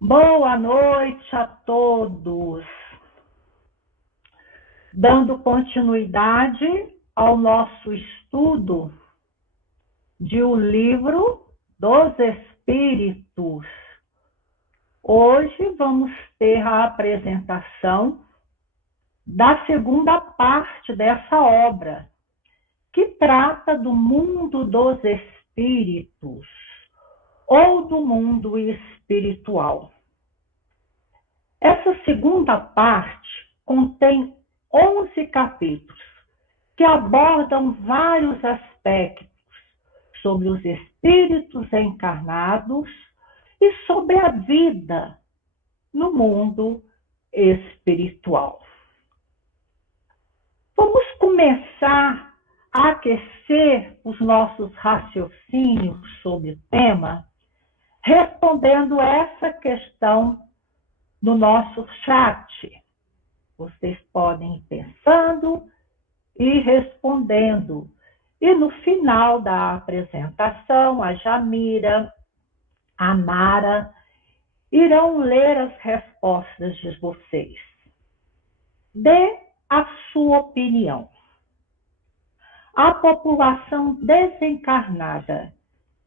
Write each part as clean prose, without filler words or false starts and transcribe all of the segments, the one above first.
Boa noite a todos. Dando continuidade ao nosso estudo de O Livro dos Espíritos. Hoje vamos ter a apresentação da segunda parte dessa obra, que trata do mundo dos espíritos ou do mundo espiritual. Essa segunda parte contém 11 capítulos que abordam vários aspectos sobre os espíritos encarnados e sobre a vida no mundo espiritual. Vamos começar a aquecer os nossos raciocínios sobre o tema, respondendo essa questão no nosso chat. Vocês podem ir pensando e respondendo. E no final da apresentação, a Jamira, a Mara, irão ler as respostas de vocês. Dê a sua opinião. A população desencarnada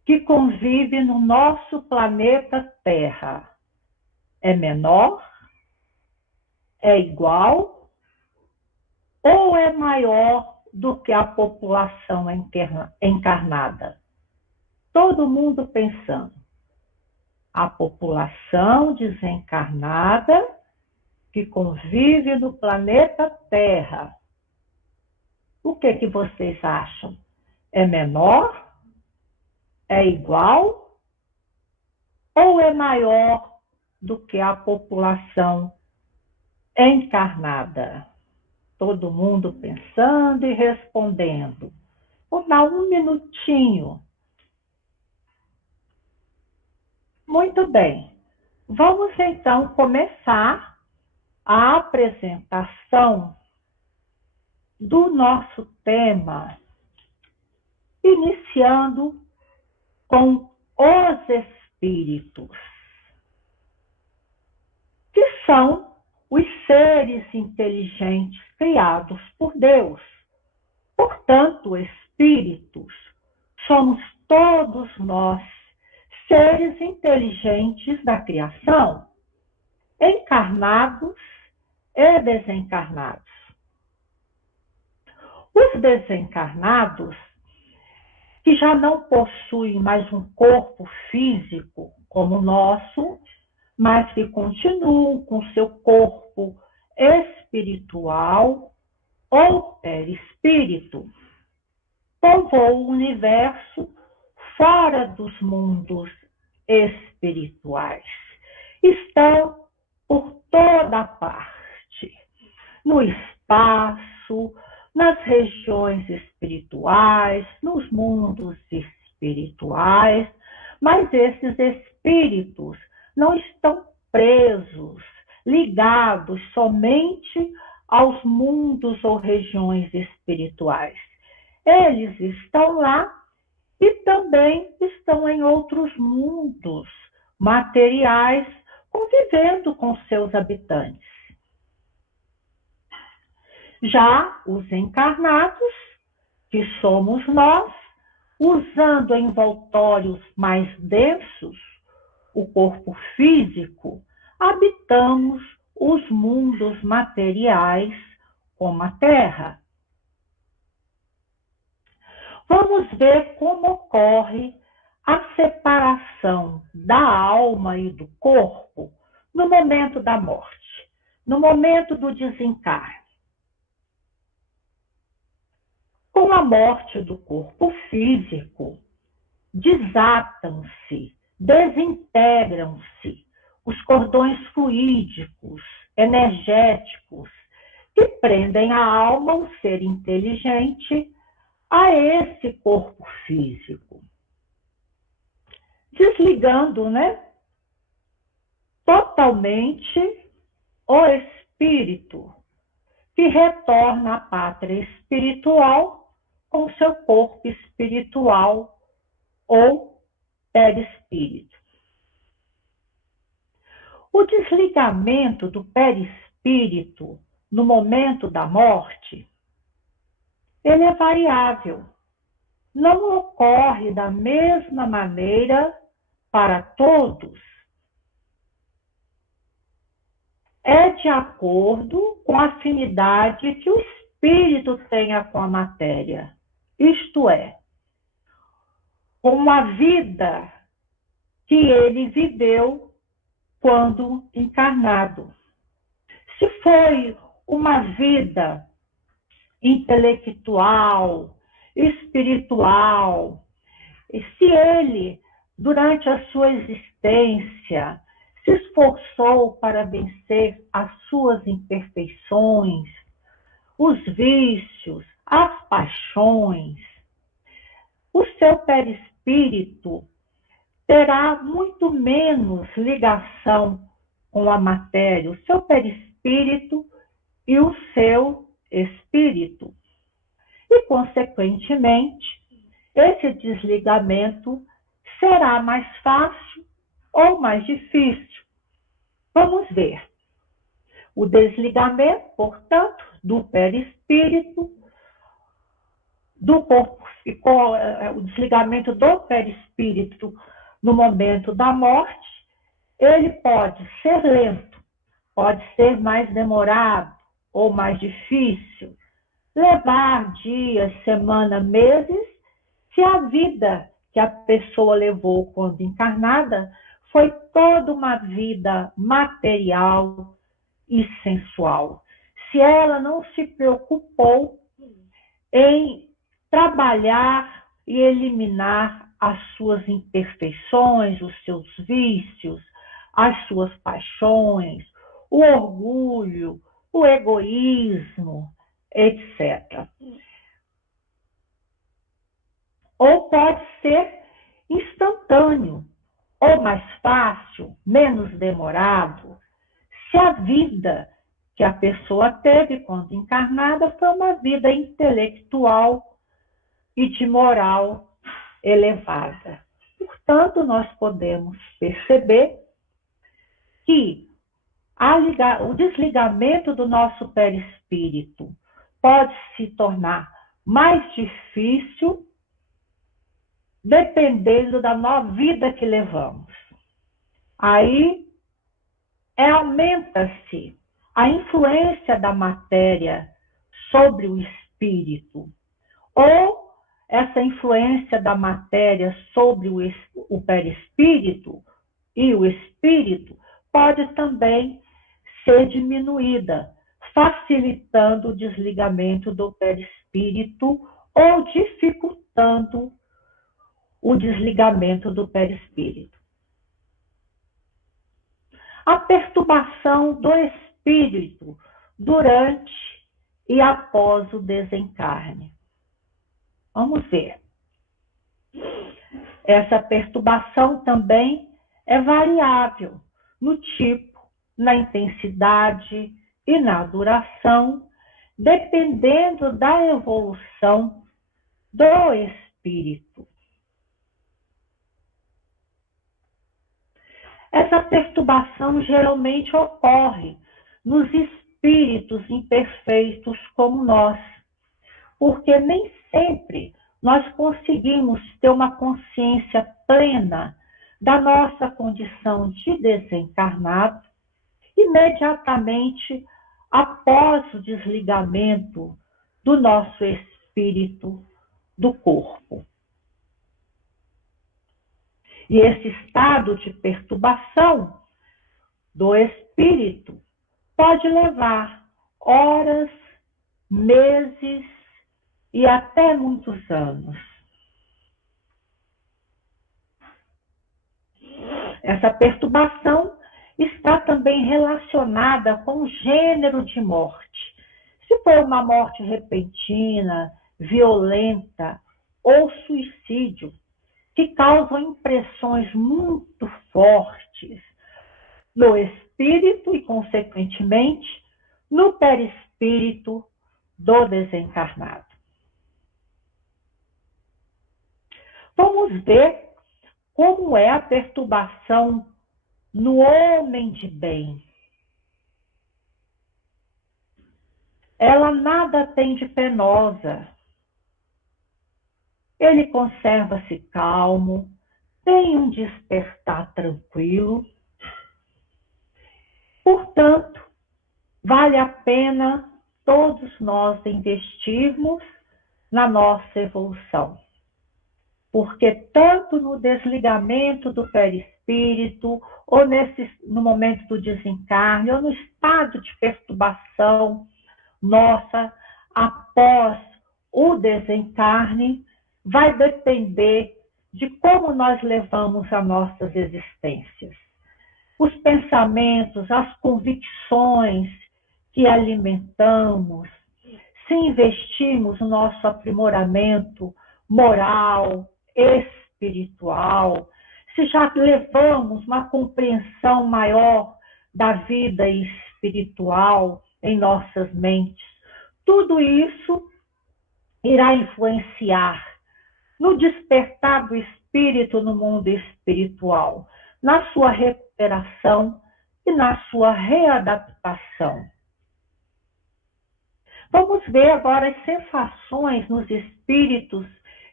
que convive no nosso planeta Terra é menor? É igual? Ou é maior do que a população encarnada? Todo mundo pensando. A população desencarnada que convive no planeta Terra. O que vocês acham? É menor? É igual? Ou é maior do que a população encarnada? Todo mundo pensando e respondendo. Vou dar um minutinho. Muito bem. Vamos então começar a apresentação do nosso tema, iniciando com os espíritos, que são os seres inteligentes criados por Deus. Portanto, espíritos somos todos nós, seres inteligentes da criação, encarnados e desencarnados. Os desencarnados, que já não possuem mais um corpo físico como o nosso, mas que continuam com seu corpo espiritual ou perispírito, povoam o universo fora dos mundos espirituais. Estão por toda parte, no espaço, nas regiões espirituais, nos mundos espirituais, mas esses espíritos não estão presos, ligados somente aos mundos ou regiões espirituais. Eles estão lá e também estão em outros mundos materiais, convivendo com seus habitantes. Já os encarnados, que somos nós, usando envoltórios mais densos, o corpo físico, habitamos os mundos materiais, como a Terra. Vamos ver como ocorre a separação da alma e do corpo no momento da morte, no momento do desencarne. Com a morte do corpo físico, desatam-se, desintegram-se os cordões fluídicos, energéticos, que prendem a alma, o ser inteligente, a esse corpo físico. Desligando, totalmente o espírito, que retorna à pátria espiritual com seu corpo espiritual ou perispírito. O desligamento do perispírito no momento da morte, ele é variável. Não ocorre da mesma maneira para todos. É de acordo com a afinidade que o espírito tenha com a matéria. Isto é, com a vida que ele viveu quando encarnado. Se foi uma vida intelectual, espiritual, e se ele, durante a sua existência, se esforçou para vencer as suas imperfeições, os vícios, as paixões, o seu perispírito terá muito menos ligação com a matéria, o seu perispírito e o seu espírito. E, consequentemente, esse desligamento será mais fácil ou mais difícil. Vamos ver. O desligamento, portanto, do perispírito, do corpo, o desligamento do perispírito no momento da morte, ele pode ser lento, pode ser mais demorado ou mais difícil, levar dias, semanas, meses, se a vida que a pessoa levou quando encarnada foi toda uma vida material e sensual. Se ela não se preocupou em trabalhar e eliminar as suas imperfeições, os seus vícios, as suas paixões, o orgulho, o egoísmo, etc. Ou pode ser instantâneo, ou mais fácil, menos demorado, se a vida que a pessoa teve quando encarnada foi uma vida intelectual e de moral elevada. Portanto, nós podemos perceber que o desligamento do nosso perispírito pode se tornar mais difícil dependendo da nova vida que levamos. Aí aumenta-se a influência da matéria sobre o espírito, ou essa influência da matéria sobre o perispírito e o espírito pode também ser diminuída, facilitando o desligamento do perispírito ou dificultando o desligamento do perispírito. A perturbação do espírito durante e após o desencarne. Vamos ver. Essa perturbação também é variável no tipo, na intensidade e na duração, dependendo da evolução do espírito. Essa perturbação geralmente ocorre nos espíritos imperfeitos como nós, porque nem sempre nós conseguimos ter uma consciência plena da nossa condição de desencarnado imediatamente após o desligamento do nosso espírito do corpo. E esse estado de perturbação do espírito pode levar horas, meses e até muitos anos. Essa perturbação está também relacionada com o gênero de morte. Se for uma morte repentina, violenta ou suicídio, que causam impressões muito fortes no espírito e, consequentemente, no perispírito do desencarnado. Vamos ver como é a perturbação no homem de bem. Ela nada tem de penosa. Ele conserva-se calmo, tem um despertar tranquilo. Portanto, vale a pena todos nós investirmos na nossa evolução. Porque tanto no desligamento do perispírito, ou no momento do desencarne, ou no estado de perturbação nossa após o desencarne, vai depender de como nós levamos as nossas existências. Os pensamentos, as convicções que alimentamos, se investirmos no nosso aprimoramento moral, espiritual, se já levamos uma compreensão maior da vida espiritual em nossas mentes, tudo isso irá influenciar no despertar do espírito no mundo espiritual, na sua recuperação e na sua readaptação. Vamos ver agora as sensações nos espíritos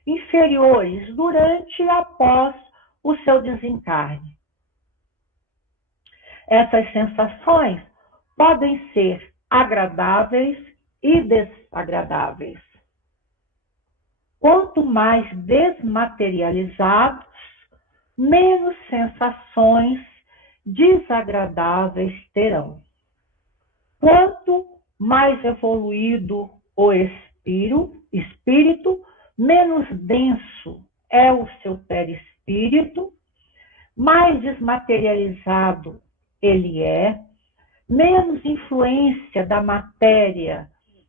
inferiores durante e após o seu desencarne. Essas sensações podem ser agradáveis e desagradáveis. Quanto mais desmaterializados, menos sensações desagradáveis terão. Quanto mais evoluído o espírito, menos denso é o seu perispírito, mais desmaterializado ele é, menos influência da matéria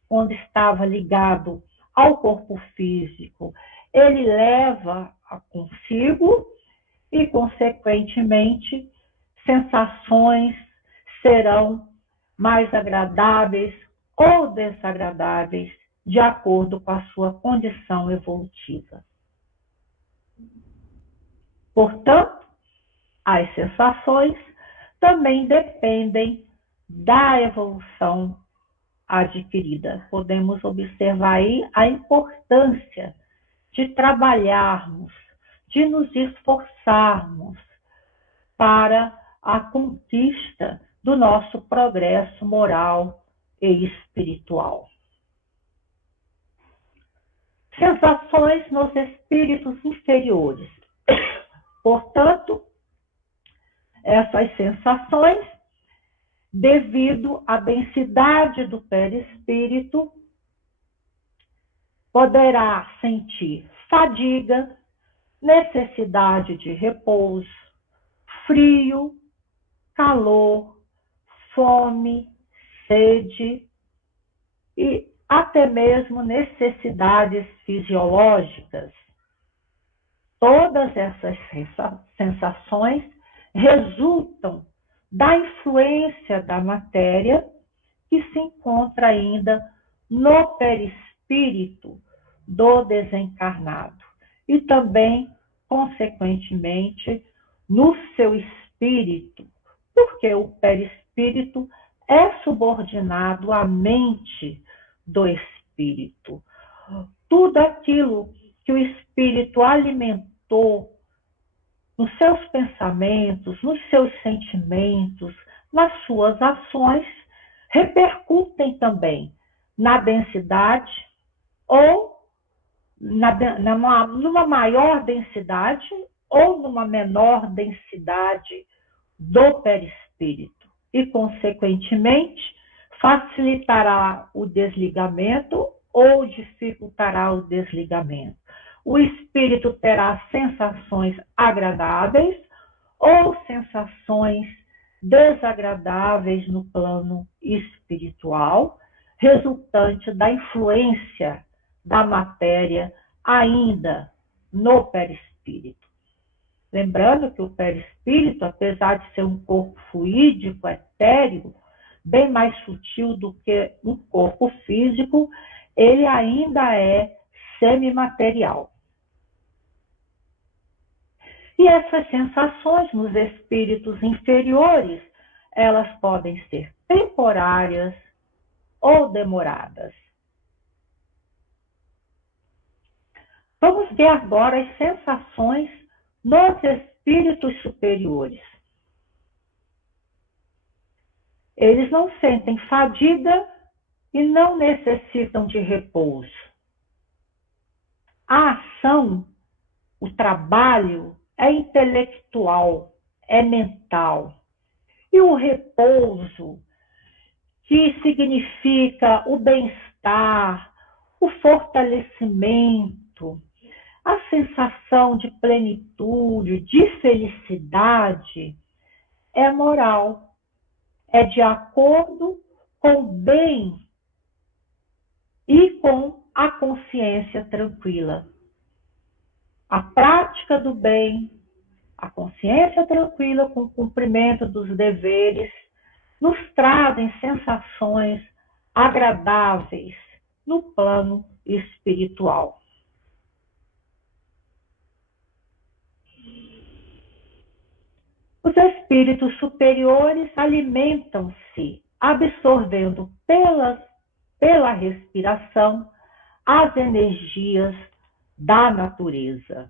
onde estava ligado ao corpo físico ele leva consigo e, consequentemente, sensações serão mais agradáveis ou desagradáveis de acordo com a sua condição evolutiva. Portanto, as sensações também dependem da evolução adquirida. Podemos observar aí a importância de trabalharmos, de nos esforçarmos para a conquista do nosso progresso moral e espiritual. Sensações nos espíritos inferiores. Portanto, essas sensações, devido à densidade do perispírito, poderá sentir fadiga, necessidade de repouso, frio, calor, fome, sede e até mesmo necessidades fisiológicas. Todas essas sensações resultam da influência da matéria que se encontra ainda no perispírito do desencarnado e também, consequentemente, no seu espírito, porque o perispírito é subordinado à mente do espírito. Tudo aquilo que o espírito alimentou nos seus pensamentos, nos seus sentimentos, nas suas ações, repercutem também na densidade ou numa maior densidade ou numa menor densidade do perispírito e, consequentemente, facilitará o desligamento ou dificultará o desligamento. O espírito terá sensações agradáveis ou sensações desagradáveis no plano espiritual, resultante da influência da matéria ainda no perispírito. Lembrando que o perispírito, apesar de ser um corpo fluídico, etéreo, bem mais sutil do que um corpo físico, ele ainda é semimaterial. E essas sensações nos espíritos inferiores, elas podem ser temporárias ou demoradas. Vamos ver agora as sensações nos espíritos superiores. Eles não sentem fadiga e não necessitam de repouso. A ação, o trabalho, é intelectual, é mental. E o repouso, que significa o bem-estar, o fortalecimento, a sensação de plenitude, de felicidade, é moral, é de acordo com o bem e com a consciência tranquila. A prática do bem, a consciência tranquila com o cumprimento dos deveres, nos trazem sensações agradáveis no plano espiritual. Os espíritos superiores alimentam-se, absorvendo pela respiração as energias da natureza.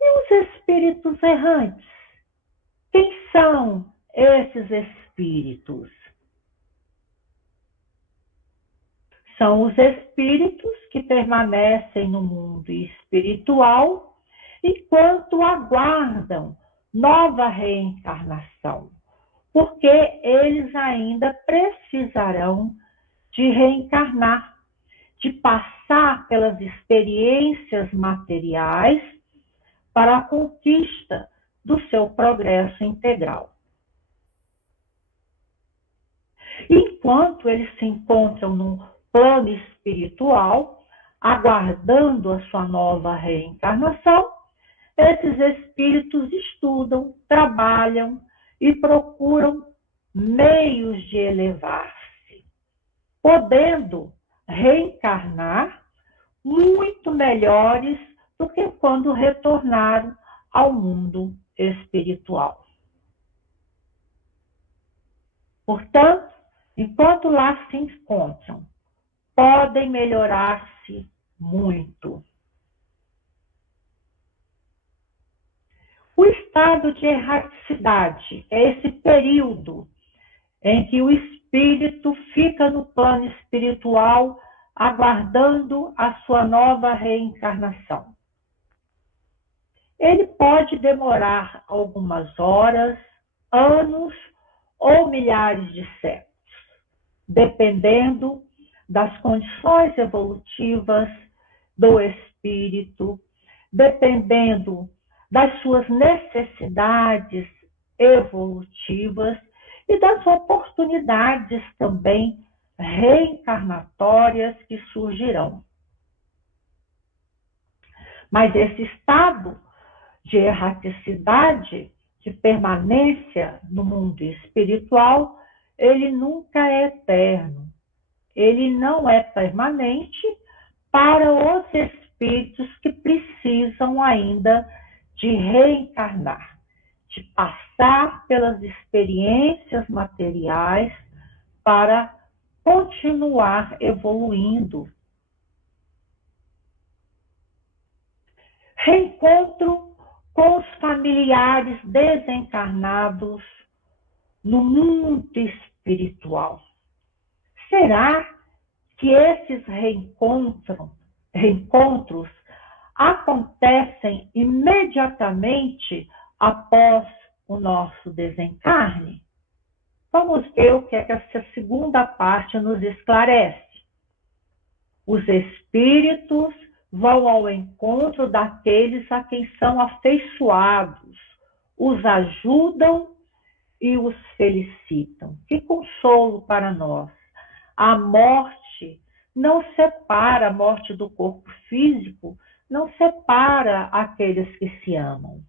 E os espíritos errantes? Quem são esses espíritos? São os espíritos que permanecem no mundo espiritual enquanto aguardam nova reencarnação, porque eles ainda precisarão de reencarnar, de passar pelas experiências materiais para a conquista do seu progresso integral. Enquanto eles se encontram no plano espiritual, aguardando a sua nova reencarnação, esses espíritos estudam, trabalham e procuram meios de elevar-se, podendo reencarnar muito melhores do que quando retornaram ao mundo espiritual. Portanto, enquanto lá se encontram, podem melhorar-se muito. O estado de erraticidade é esse período em que o espírito fica no plano espiritual aguardando a sua nova reencarnação. Ele pode demorar algumas horas, anos ou milhares de séculos, dependendo das condições evolutivas do espírito, dependendo das suas necessidades evolutivas e das oportunidades também reencarnatórias que surgirão. Mas esse estado de erraticidade, de permanência no mundo espiritual, ele nunca é eterno. Ele não é permanente para os espíritos que precisam ainda de reencarnar, de passar pelas experiências materiais para continuar evoluindo. Reencontro com os familiares desencarnados no mundo espiritual. Será que esses reencontros acontecem imediatamente após o nosso desencarne? Vamos ver o que é que essa segunda parte nos esclarece. Os espíritos vão ao encontro daqueles a quem são afeiçoados, os ajudam e os felicitam. Que consolo para nós! A morte não separa, a morte do corpo físico não separa aqueles que se amam.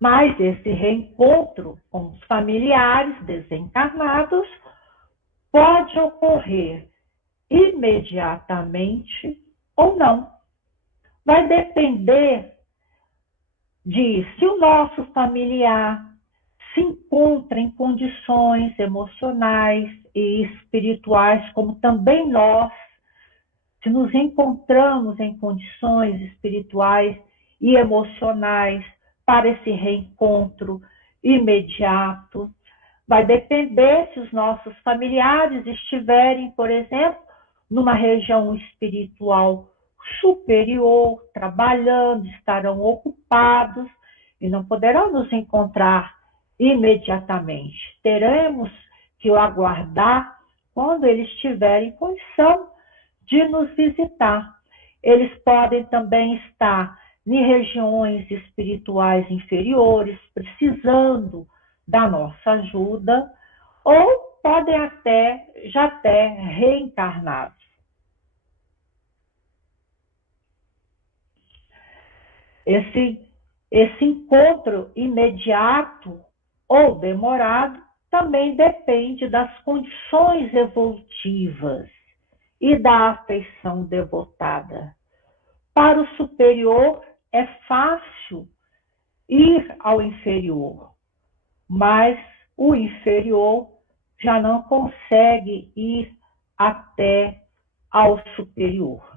Mas esse reencontro com os familiares desencarnados pode ocorrer imediatamente ou não. vai depender de se o nosso familiar se encontra em condições emocionais e espirituais, como também nós, se nos encontramos em condições espirituais e emocionais para esse reencontro imediato. Vai depender se os nossos familiares estiverem, por exemplo, numa região espiritual superior, trabalhando, estarão ocupados e não poderão nos encontrar imediatamente. Teremos que aguardar quando eles tiverem condição de nos visitar. Eles podem também estar em regiões espirituais inferiores, precisando da nossa ajuda, ou podem até já ter reencarnado. Esse encontro imediato ou demorado também depende das condições evolutivas e da afeição devotada. Para o superior, é fácil ir ao inferior, mas o inferior já não consegue ir até ao superior.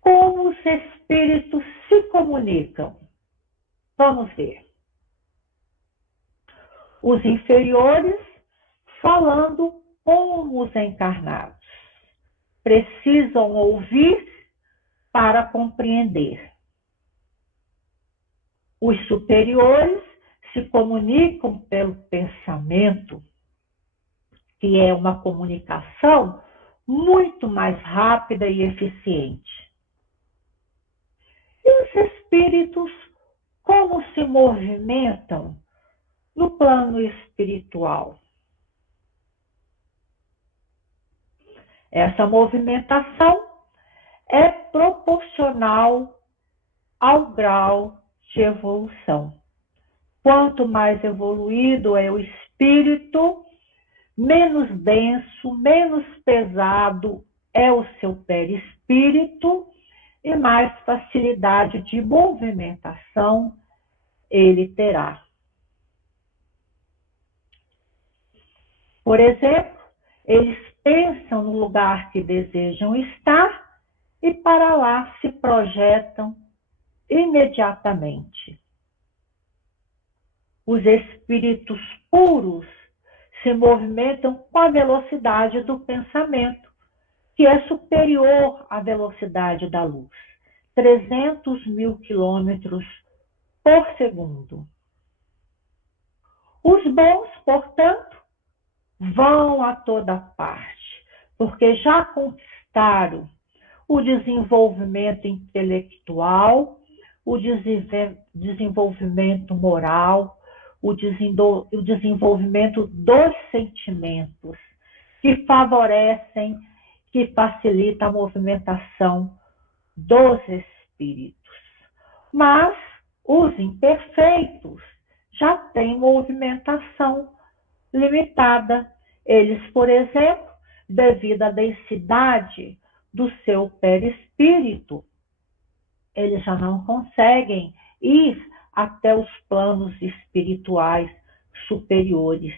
Como os espíritos se comunicam? Vamos ver. Os inferiores falando com os encarnados. Precisam ouvir para compreender. Os superiores se comunicam pelo pensamento, que é uma comunicação muito mais rápida e eficiente. E os espíritos, como se movimentam no plano espiritual? Essa movimentação é proporcional ao grau de evolução. Quanto mais evoluído é o espírito, menos denso, menos pesado é o seu perispírito e mais facilidade de movimentação ele terá. Por exemplo, eles pensam no lugar que desejam estar e para lá se projetam imediatamente. Os espíritos puros se movimentam com a velocidade do pensamento, que é superior à velocidade da luz, 300 mil quilômetros por segundo. Os bons, portanto, vão a toda parte, porque já conquistaram o desenvolvimento intelectual, o desenvolvimento moral, o desenvolvimento dos sentimentos, que favorecem, que facilitam a movimentação dos espíritos. Mas os imperfeitos já têm movimentação limitada. Eles, por exemplo, devido à densidade do seu perispírito, eles já não conseguem ir até os planos espirituais superiores,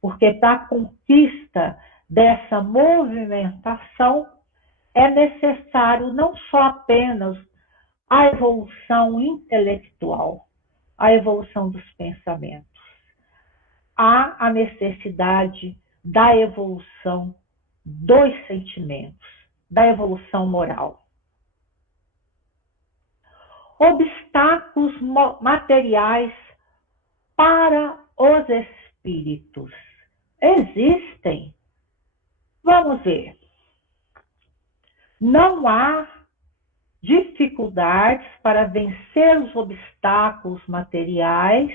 porque para a conquista dessa movimentação é necessário não só apenas a evolução intelectual, a evolução dos pensamentos. Há a necessidade da evolução dos sentimentos, da evolução moral. Obstáculos materiais para os espíritos existem? Vamos ver. Não há dificuldades para vencer os obstáculos materiais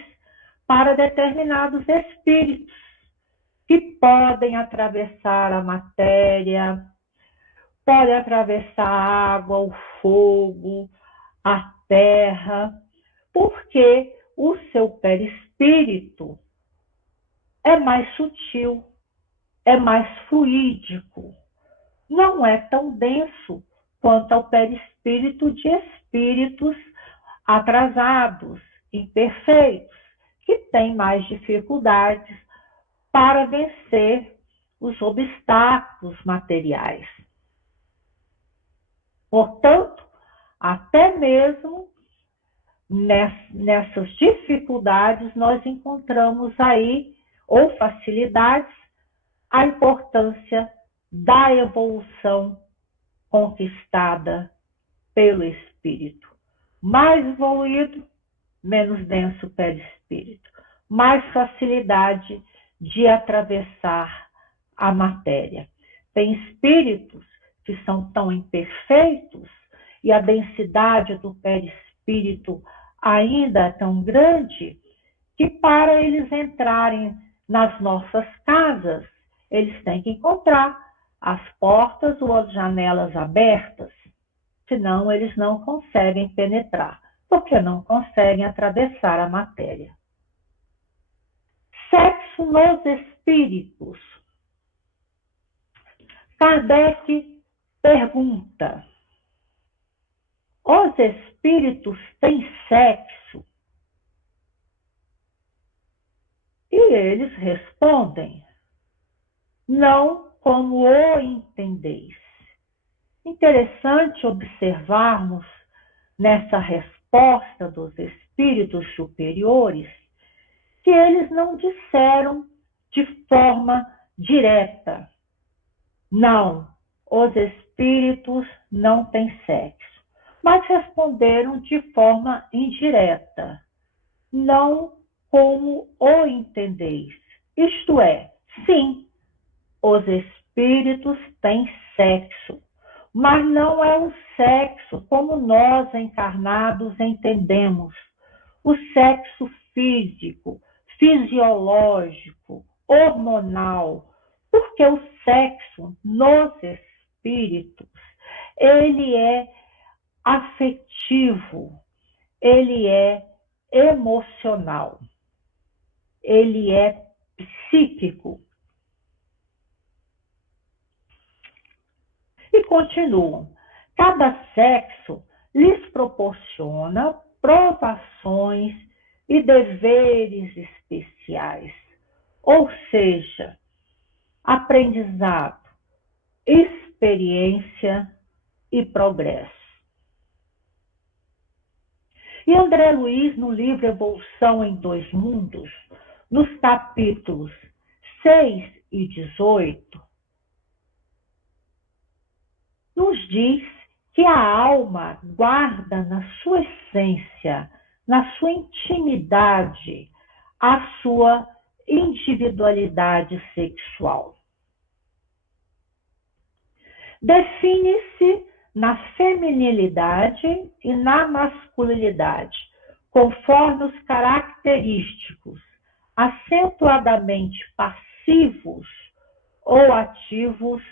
para determinados espíritos que podem atravessar a matéria, podem atravessar a água, o fogo, a terra, porque o seu perispírito é mais sutil, é mais fluídico. não é tão denso quanto ao perispírito de espíritos atrasados, imperfeitos, que têm mais dificuldades para vencer os obstáculos materiais. Portanto, até mesmo nessas dificuldades, nós encontramos aí, ou facilidades, a importância da evolução conquistada pelo espírito. Mais evoluído, menos denso o perispírito. Mais facilidade de atravessar a matéria. Tem espíritos que são tão imperfeitos e a densidade do perispírito ainda é tão grande que para eles entrarem nas nossas casas, eles têm que encontrar as portas ou as janelas abertas, senão eles não conseguem penetrar, porque não conseguem atravessar a matéria. Sexo nos espíritos. Kardec pergunta: os espíritos têm sexo? E eles respondem: não como o entendeis. Interessante observarmos nessa resposta dos espíritos superiores que eles não disseram de forma direta: não, os espíritos não têm sexo, mas responderam de forma indireta: não como o entendeis. Isto é, sim, os espíritos têm sexo, mas não é o sexo como nós encarnados entendemos, o sexo físico, fisiológico, hormonal, porque o sexo nos espíritos, ele é afetivo, ele é emocional, ele é psíquico. E continuam: cada sexo lhes proporciona provações e deveres especiais, ou seja, aprendizado, experiência e progresso. E André Luiz, no livro Evolução em Dois Mundos, nos capítulos 6 e 18, nos diz que a alma guarda na sua essência, na sua intimidade, a sua individualidade sexual. Define-se na feminilidade e na masculinidade, conforme os característicos acentuadamente passivos ou ativos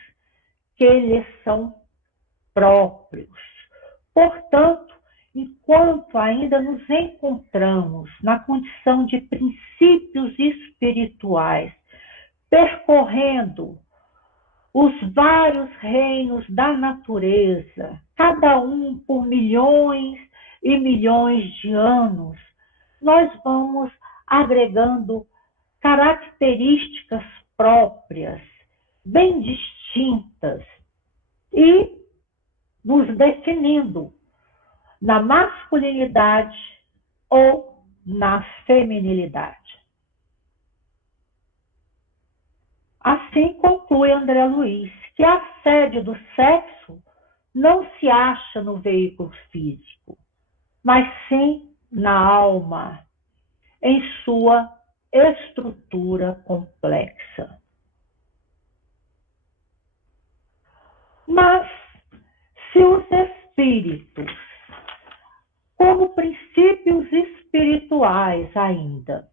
que lhes são próprios. Portanto, enquanto ainda nos encontramos na condição de princípios espirituais, percorrendo os vários reinos da natureza, cada um por milhões e milhões de anos, nós vamos agregando características próprias, bem distintas, e nos definindo na masculinidade ou na feminilidade. Assim conclui André Luiz que a sede do sexo não se acha no veículo físico, mas sim na alma, em sua estrutura complexa. Mas, se os espíritos, como princípios espirituais ainda,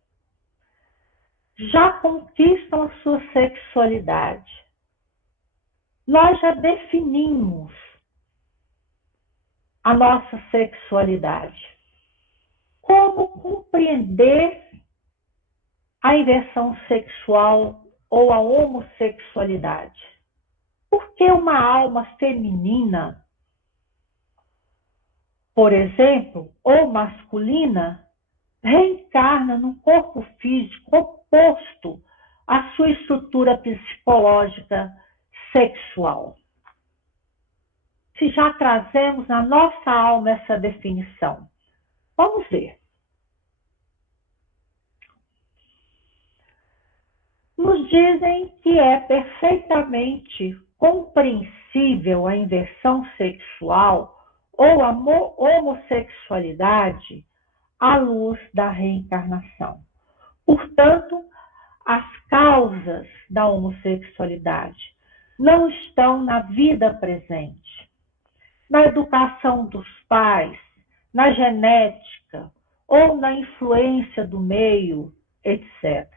já conquistam a sua sexualidade, nós já definimos a nossa sexualidade. Como compreender a inversão sexual ou a homossexualidade? Por que uma alma feminina, por exemplo, ou masculina, reencarna num corpo físico oposto à sua estrutura psicológica sexual? Se já trazemos na nossa alma essa definição. Vamos ver. Nos dizem que é perfeitamente compreensível a inversão sexual ou a homossexualidade à luz da reencarnação. Portanto, as causas da homossexualidade não estão na vida presente, na educação dos pais, na genética ou na influência do meio, etc.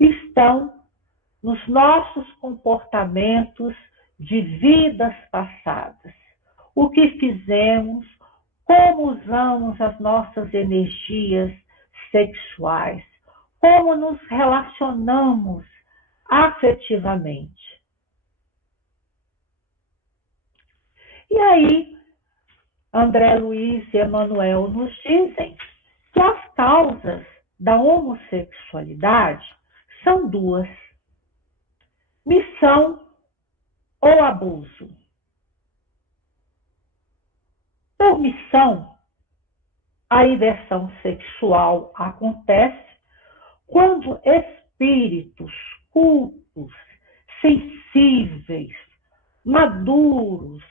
Estão nos nossos comportamentos de vidas passadas. O que fizemos, como usamos as nossas energias sexuais, como nos relacionamos afetivamente. E aí, André Luiz e Emmanuel nos dizem que as causas da homossexualidade são duas: missão ou abuso. Por missão, a inversão sexual acontece quando espíritos cultos, sensíveis, maduros,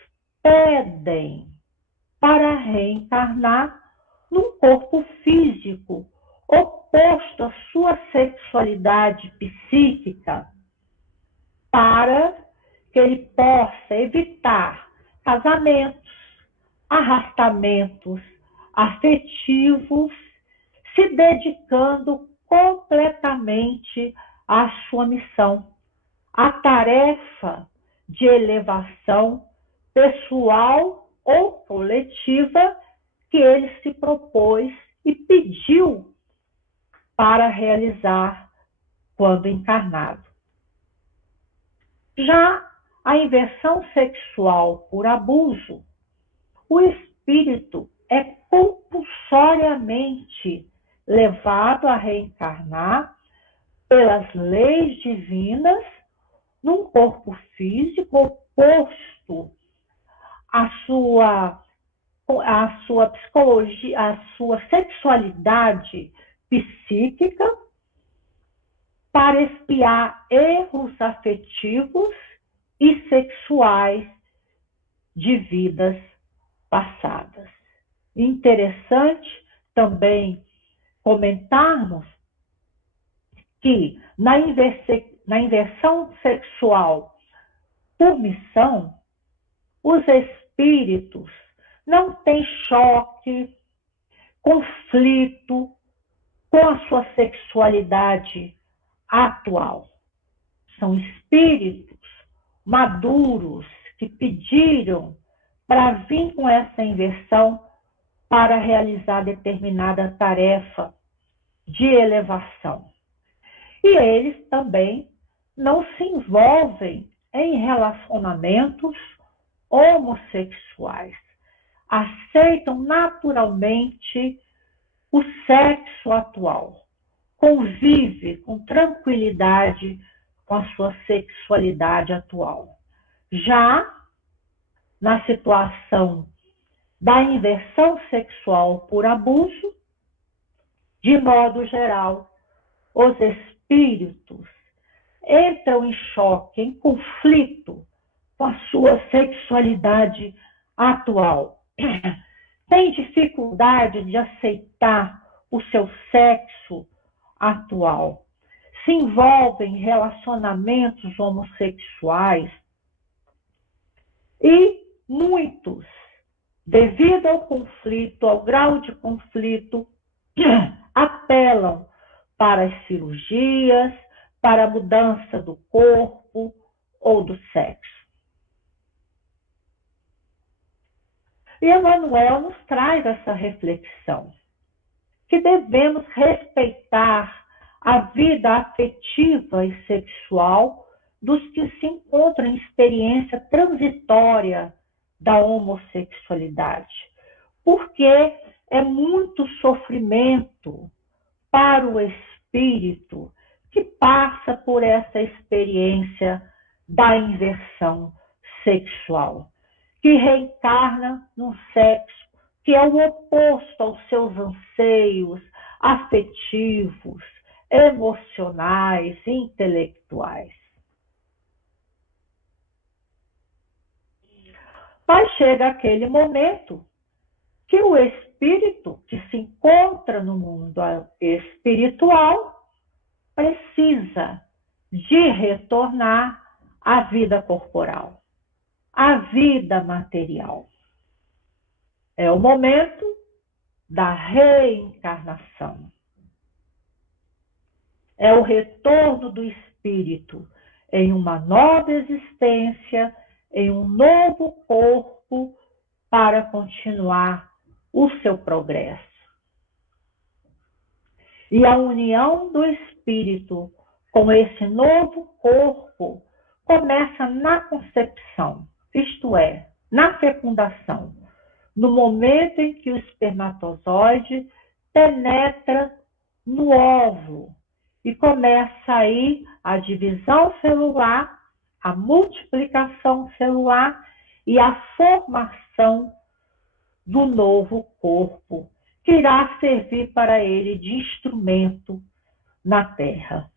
pedem para reencarnar num corpo físico oposto à sua sexualidade psíquica, para que ele possa evitar casamentos, arrastamentos afetivos, se dedicando completamente à sua missão, à tarefa de elevação pessoal ou coletiva que ele se propôs e pediu para realizar quando encarnado. Já a inversão sexual por abuso, o espírito é compulsoriamente levado a reencarnar pelas leis divinas num corpo físico oposto à sua psicologia, à sua sexualidade psíquica, para expiar erros afetivos e sexuais de vidas passadas. Interessante também comentarmos que na inversão sexual por missão, os espíritos não têm choque, conflito com a sua sexualidade atual. São espíritos maduros que pediram para vir com essa inversão para realizar determinada tarefa de elevação. E eles também não se envolvem em relacionamentos homossexuais. Aceitam naturalmente o sexo atual. Convive com tranquilidade com a sua sexualidade atual. Já na situação da inversão sexual por abuso, de modo geral, os espíritos entram em choque, em conflito com a sua sexualidade atual. Têm dificuldade de aceitar o seu sexo atual. Se envolvem em relacionamentos homossexuais e muitos, devido ao conflito, ao grau de conflito, apelam para as cirurgias, para a mudança do corpo ou do sexo. E Emmanuel nos traz essa reflexão, que devemos respeitar a vida afetiva e sexual dos que se encontram em experiência transitória da homossexualidade, porque é muito sofrimento para o espírito que passa por essa experiência da inversão sexual, que reencarna num sexo que é o oposto aos seus anseios afetivos, emocionais, intelectuais. Mas chega aquele momento que o espírito que se encontra no mundo espiritual precisa de retornar à vida corporal, à vida material. É o momento da reencarnação. É o retorno do espírito em uma nova existência, em um novo corpo, para continuar o seu progresso. E a união do espírito com esse novo corpo começa na concepção, isto é, na fecundação, no momento em que o espermatozoide penetra no óvulo e começa aí a divisão celular, a multiplicação celular e a formação do novo corpo, que irá servir para ele de instrumento na Terra.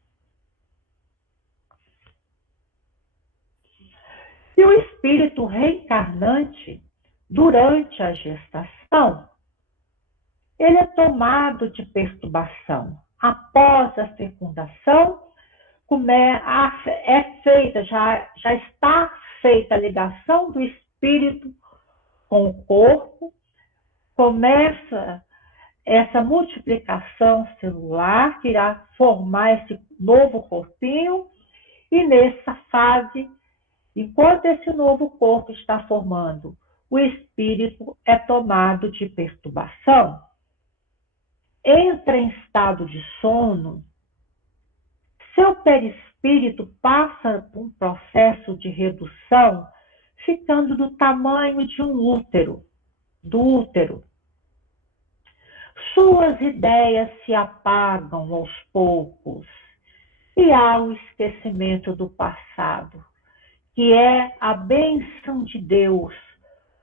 E o espírito reencarnante, durante a gestação, ele é tomado de perturbação. Após a fecundação, já está feita a ligação do espírito com o corpo, começa essa multiplicação celular que irá formar esse novo corpinho, e nessa fase, enquanto esse novo corpo está formando, o espírito é tomado de perturbação, entra em estado de sono, seu perispírito passa por um processo de redução, ficando do tamanho de um útero, do útero. Suas ideias se apagam aos poucos e há o esquecimento do passado, que é a bênção de Deus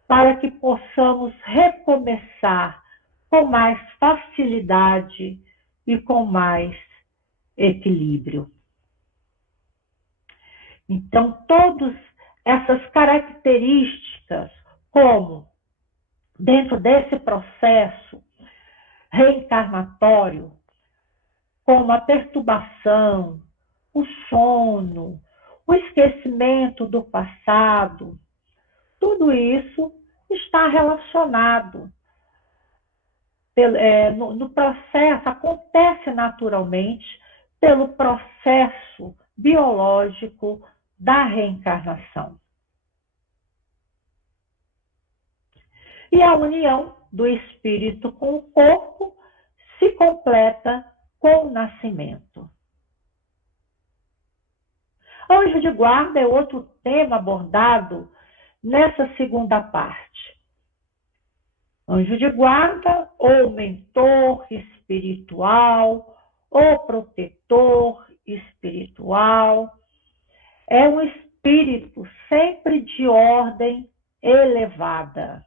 para que possamos recomeçar com mais facilidade e com mais equilíbrio. Então, todas essas características, como dentro desse processo reencarnatório, como a perturbação, o sono, o esquecimento do passado, tudo isso está relacionado no processo, acontece naturalmente pelo processo biológico da reencarnação. E a união do espírito com o corpo se completa com o nascimento. Anjo de guarda é outro tema abordado nessa segunda parte. Anjo de guarda, ou mentor espiritual, ou protetor espiritual, é um espírito sempre de ordem elevada.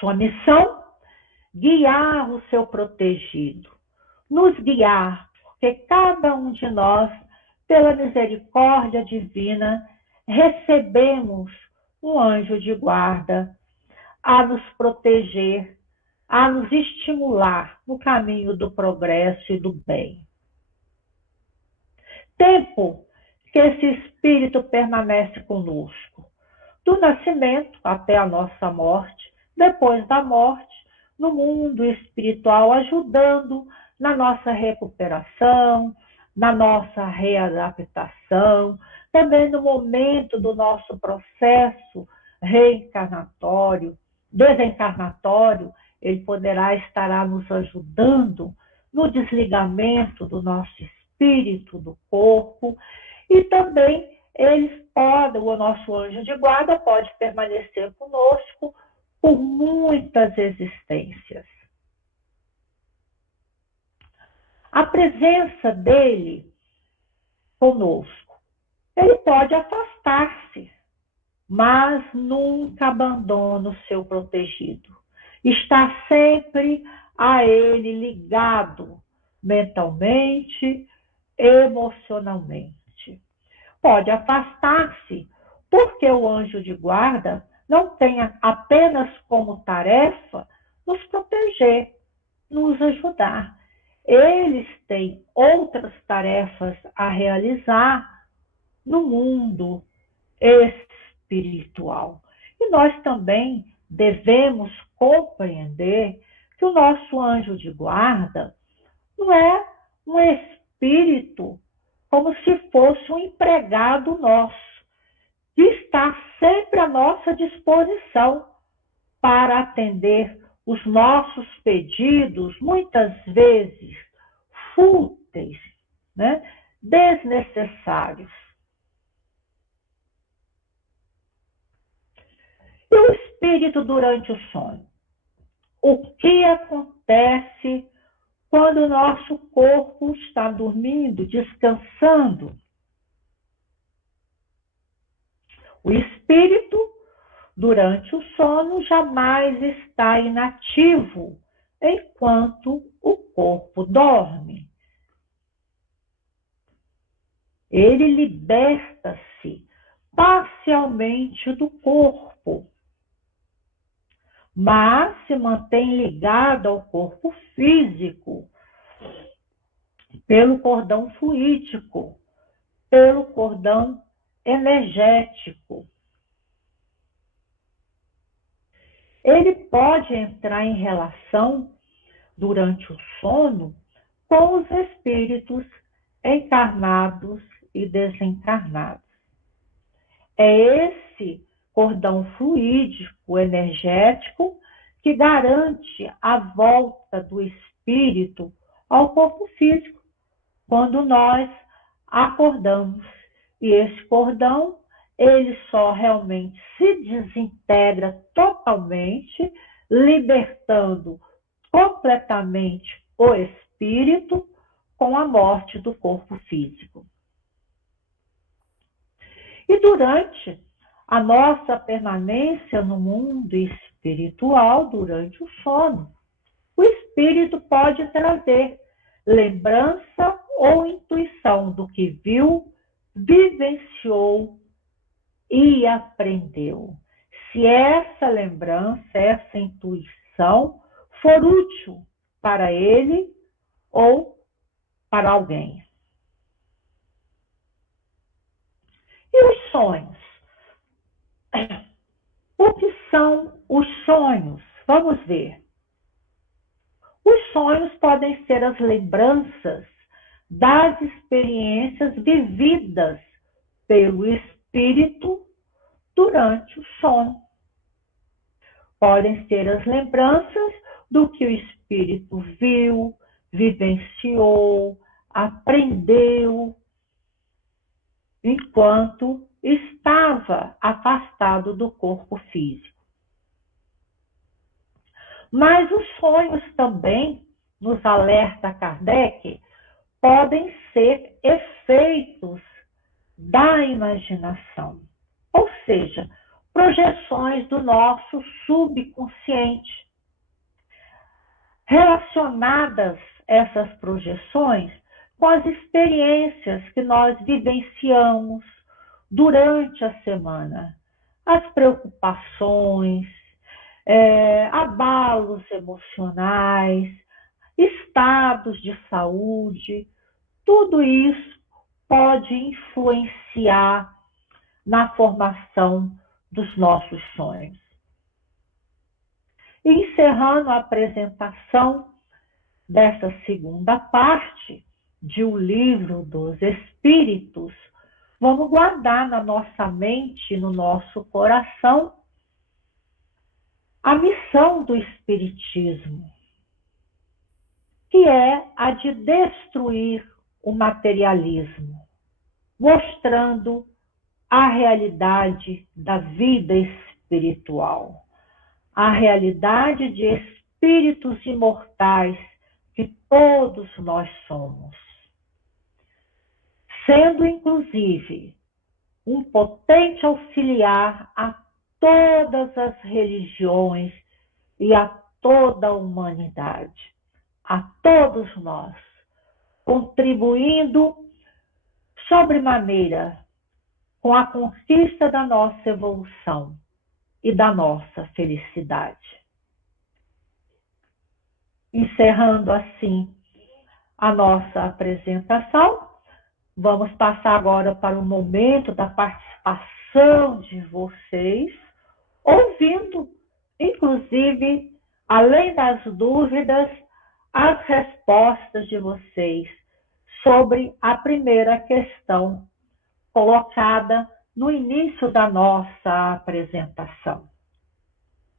Sua missão? Guiar o seu protegido, nos guiar, porque cada um de nós, pela misericórdia divina, recebemos um anjo de guarda a nos proteger, a nos estimular no caminho do progresso e do bem. Tempo que esse espírito permanece conosco, do nascimento até a nossa morte, depois da morte, no mundo espiritual, ajudando na nossa recuperação, na nossa readaptação, também no momento do nosso processo reencarnatório, desencarnatório, ele estará nos ajudando no desligamento do nosso espírito espírito do corpo, e também o nosso anjo de guarda pode permanecer conosco por muitas existências. A presença dele conosco, ele pode afastar-se, mas nunca abandona o seu protegido. Está sempre a ele ligado mentalmente, emocionalmente. Pode afastar-se, porque o anjo de guarda não tem apenas como tarefa nos proteger, nos ajudar. Eles têm outras tarefas a realizar no mundo espiritual. E nós também devemos compreender que o nosso anjo de guarda não é um espírito como se fosse um empregado nosso, que está sempre à nossa disposição para atender os nossos pedidos, muitas vezes fúteis, né? Desnecessários. E o espírito durante o sono? O que acontece quando o nosso corpo está dormindo, descansando? O espírito, durante o sono, jamais está inativo enquanto o corpo dorme. Ele liberta-se parcialmente do corpo, mas se mantém ligado ao corpo físico pelo cordão fluídico, pelo cordão energético. Ele pode entrar em relação durante o sono com os espíritos encarnados e desencarnados. É esse cordão fluídico energético que garante a volta do espírito ao corpo físico quando nós acordamos. E esse cordão, ele só realmente se desintegra totalmente, libertando completamente o espírito com a morte do corpo físico. E durante a nossa permanência no mundo espiritual, durante o sono, o espírito pode trazer lembrança ou intuição do que viu, vivenciou e aprendeu. Se essa lembrança, essa intuição for útil para ele ou para alguém. E os sonhos? O que são os sonhos? Vamos ver. Os sonhos podem ser as lembranças das experiências vividas pelo espírito durante o sono. Podem ser as lembranças do que o espírito viu, vivenciou, aprendeu, enquanto estava afastado do corpo físico. Mas os sonhos também, nos alerta Kardec, podem ser efeitos da imaginação, ou seja, projeções do nosso subconsciente. Relacionadas essas projeções com as experiências que nós vivenciamos durante a semana, as preocupações, abalos emocionais, estados de saúde, tudo isso pode influenciar na formação dos nossos sonhos. E encerrando a apresentação dessa segunda parte de O Livro dos Espíritos, vamos guardar na nossa mente, no nosso coração, a missão do Espiritismo, que é a de destruir o materialismo, mostrando a realidade da vida espiritual, a realidade de espíritos imortais que todos nós somos, sendo inclusive um potente auxiliar a todas as religiões e a toda a humanidade, a todos nós, contribuindo sobremaneira com a conquista da nossa evolução e da nossa felicidade. Encerrando assim a nossa apresentação, vamos passar agora para o momento da participação de vocês, ouvindo, inclusive, além das dúvidas, as respostas de vocês sobre a primeira questão colocada no início da nossa apresentação.